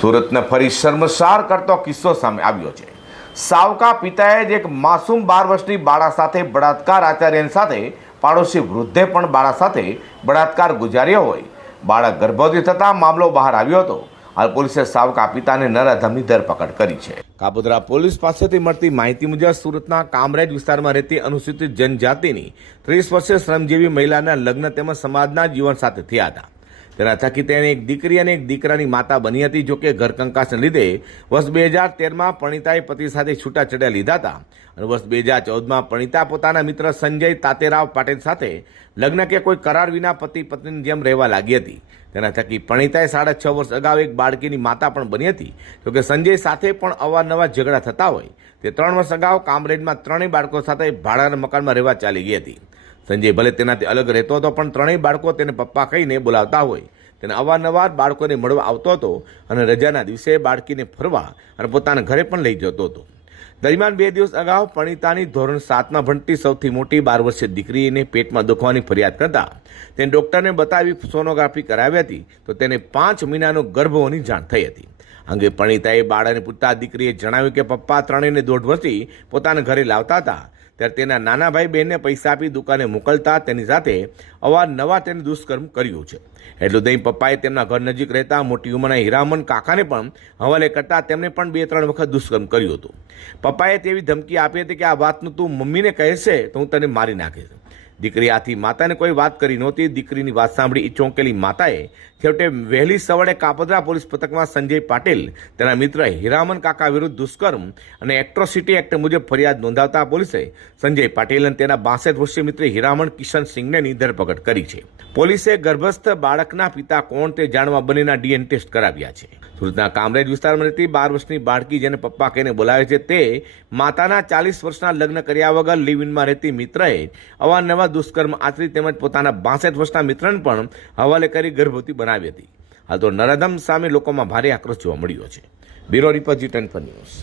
સુરતને ફરી શર્મસાર કરતો કિસ્સો સામે આવ્યો છે। સાવકા પિતાએ જ એક માસૂમ 12 વર્ષની બાળા સાથે બળાત્કાર આચર્યા સાથે પાડોશી વૃદ્ધે પણ બાળા સાથે બળાત્કાર ગુજાર્યો હોય। બાળક ગર્ભવતી થતાં મામલો બહાર આવ્યો હતો। હાલ પોલીસે સાવકા પિતાને નરાધમની ધરપકડ કરી છે। કાપોદ્રા પોલીસ પાસેથી મળતી માહિતી મુજબ સુરતના કામરેજ વિસ્તારમાં રહેતી અનુસૂચિત જનજાતિની 30 વર્ષીય શ્રમજીવી મહિલાના લગ્ન તેમજ સમાજના જીવન સાથે થયા હતા। તેના થકી તેને એક દીકરી અને એક દીકરાની માતા બની હતી। જોકે ઘરકંકાસને લીધે વર્ષ 2013માં પરિણીતાએ પતિ સાથે છૂટાછેડા લીધા હતા અને વર્ષ 2014માં પરિણીતા પોતાના મિત્ર સંજય તાતેરાવ પાટીલ સાથે લગ્ન કે કોઈ કરાર વિના પતિ પત્નીની જેમ રહેવા લાગી હતી। તેના થકી પરિણીતાએ 6.5 વર્ષ અગાઉ એક બાળકીની માતા પણ બની હતી। જોકે સંજય સાથે પણ અવારનવાર ઝઘડા થતા હોય તે 3 વર્ષ અગાઉ કામરેજમાં 3 બાળકો સાથે ભાડાના મકાનમાં રહેવા ચાલી ગઈ હતી। સંજય ભલે તેનાથી અલગ રહેતો હતો પણ 3 બાળકો તેને પપ્પા કહીને બોલાવતા હોય। તેને અવારનવાર બાળકોને મળવા આવતો હતો અને રજાના દિવસે બાળકીને ફરવા અને પોતાના ઘરે પણ લઈ જતો હતો। દરમિયાન 2 દિવસ અગાઉ પરિણીતાની ધોરણ 7માં ભણતી સૌથી મોટી 12 વર્ષીય દીકરીને પેટમાં દુખવાની ફરિયાદ કરતા તેને ડોક્ટરને બતાવી સોનોગ્રાફી કરાવી હતી તો તેને 5 મહિનાનો ગર્ભ હોવાની જાણ થઈ હતી। અંગે પરિણીતાએ બાળાને પૂછતા દીકરીએ જણાવ્યું કે પપ્પા 3 ને 1.5 વર્ષથી પોતાના ઘરે લાવતા હતા ત્યારે તેના નાના ભાઈ બહેનને પૈસા આપી દુકાને મોકલતા તેની સાથે અવારનવાર તેને દુષ્કર્મ કર્યું છે। એટલું દહીં પપ્પાએ તેમના ઘર નજીક રહેતા મોટી ઉંમરના હીરામન કાકાને પણ હવાલે કરતા તેમને પણ 2-3 વખત દુષ્કર્મ કર્યું હતું। પપ્પાએ તેવી ધમકી આપી હતી કે આ વાતનું તું મમ્મીને કહેશે તો હું તને મારી નાખીશ। દીકરી આથી માતાને કોઈ વાત કરી નહોતી। દીકરીની વાત સાંભળી ચોંકેલી માતાએ છેવટે વહેલી સવારે કાપોદ્રા પોલીસ પથકમાં સંજય પાટીલ તેના મિત્ર હીરામન કાકા વિરુદ્ધ દુષ્કર્મ અને એટ્રોસિટી એક્ટ મુજબ ફરિયાદ નોંધાવતા પોલીસે સંજય પાટીલ અને તેના 62 વર્ષીય મિત્ર હીરામન કિશન સિંઘની ધરપકડ કરી છે। પોલીસે ગર્ભસ્થ બાળકના પિતા કોણ તે જાણવા બંનેના DNA ટેસ્ટ કરાવ્યા છે। સુરતના કામરેજ વિસ્તારમાં રહેતી 12 વર્ષની બાળકી જેને પપ્પા કહીને બોલાવે છે તે માતાના 40 વર્ષના લગ્ન કર્યા વગર લિવ ઇનમાં રહેતી મિત્રએ અવારનવાર દુષ્કર્મ આચરી તેમજ પોતાના 62 વર્ષના મિત્રને પણ હવાલે કરી ગર્ભવતી બનાવી હતી। હાલ તો નરાધમ સામે લોકોમાં ભારે આક્રોશ જોવા મળ્યો છે। Bureau report G10 news.